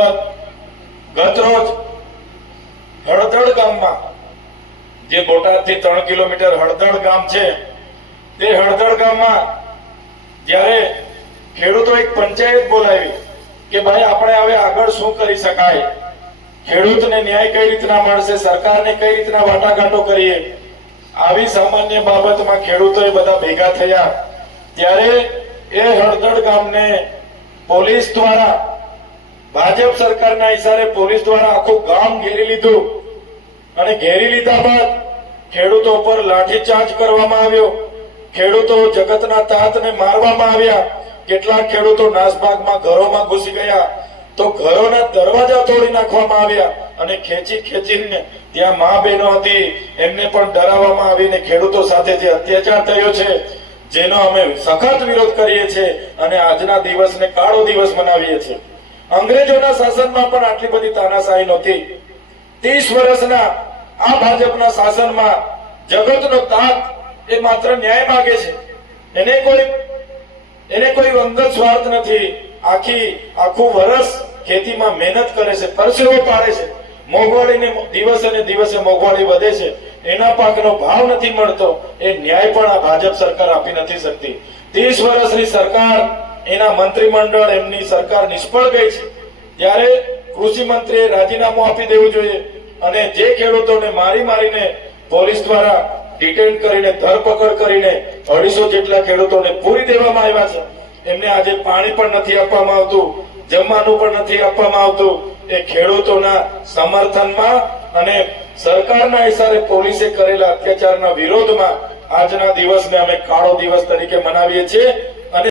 બાબત ગતરોજ હળદળ ગામમાં, જે બોટાદથી 3 કિલોમીટર હળદળ ગામ છે, તે હળદળ ગામમાં જ્યારે ખેડૂતો એક પંચાયત બોલાવી કે ભાઈ આપણે હવે આગળ શું કરી શકાય, ખેડૂતને ન્યાય કઈ રીતના મળશે, સરકારને કઈ રીતના વાટાઘાટો કરીએ, આવી સામાન્ય બાબતમાં ખેડૂતોએ બધા ભેગા થયા ત્યારે એ હળદળ ગામને પોલીસ દ્વારા, ભાજપ સરકારના ઇશારે પોલીસ દ્વારા આખું ગામ ઘેરી લીધું અને ઘેરી લીધા બાદ ખેડૂતો પર લાઠીચાર્જ કરવામાં આવ્યો. ખેડૂતો જગતના તાતને મારવામાં આવ્યા. કેટલાક ખેડૂતો નાસભાગમાં ઘરોમાં ઘૂસી ગયા તો ઘરોના દરવાજા તોડી નાખવામાં આવ્યા અને ખેંચીને ત્યાં મા બહેનો હતી એમને પણ ડરાવવામાં આવીને ખેડૂતો સાથે જે અત્યાચાર થયો છે, જેનો અમે સખત વિરોધ કરીએ છીએ અને આજના દિવસને કાળો દિવસ મનાવીએ છીએ. અંગ્રેજોના શાસનમાં પણ આટલી બધી તાનાશાહી નહોતી. 30 વર્ષના આ ભાજપના શાસનમાં જગતનો તાત એ માત્ર ન્યાય માંગે છે. એને કોઈ અંગત સ્વાર્થ નથી. આખું વર્ષ ખેતીમાં મહેનત કરે છે, પરસેવો પાડે છે, મોંઘવારીને દિવસે ને દિવસે મોંઘવારી વધે છે, એના પાકનો ભાવ નથી મળતો. એ ન્યાય પણ આ ભાજપ સરકાર આપી નથી શકતી. 30 વર્ષની સરકાર, એના મંત્રીમંડળ, એમની સરકાર નિષ્ફળ ગઈ છે. ત્યારે કૃષિ મંત્રીએ રાજીનામું આપી દેવું જોઈએ અને જે ખેડૂતોને મારીને પોલીસ દ્વારા ડિટેન કરીને, ધરપકડ કરીને 250 જેટલા ખેડૂતોને પૂરી દેવામાં આવ્યા છે. એમને આજે પાણી પણ નથી આપવામાં આવતું, જમવાનું પણ નથી આપવામાં આવતું. એ ખેડૂતોના સમર્થનમાં અને સરકારના ઇશારે પોલીસે કરેલા અત્યાચારના વિરોધમાં આજના દિવસને અમે કાળો દિવસ તરીકે મનાવીએ છીએ.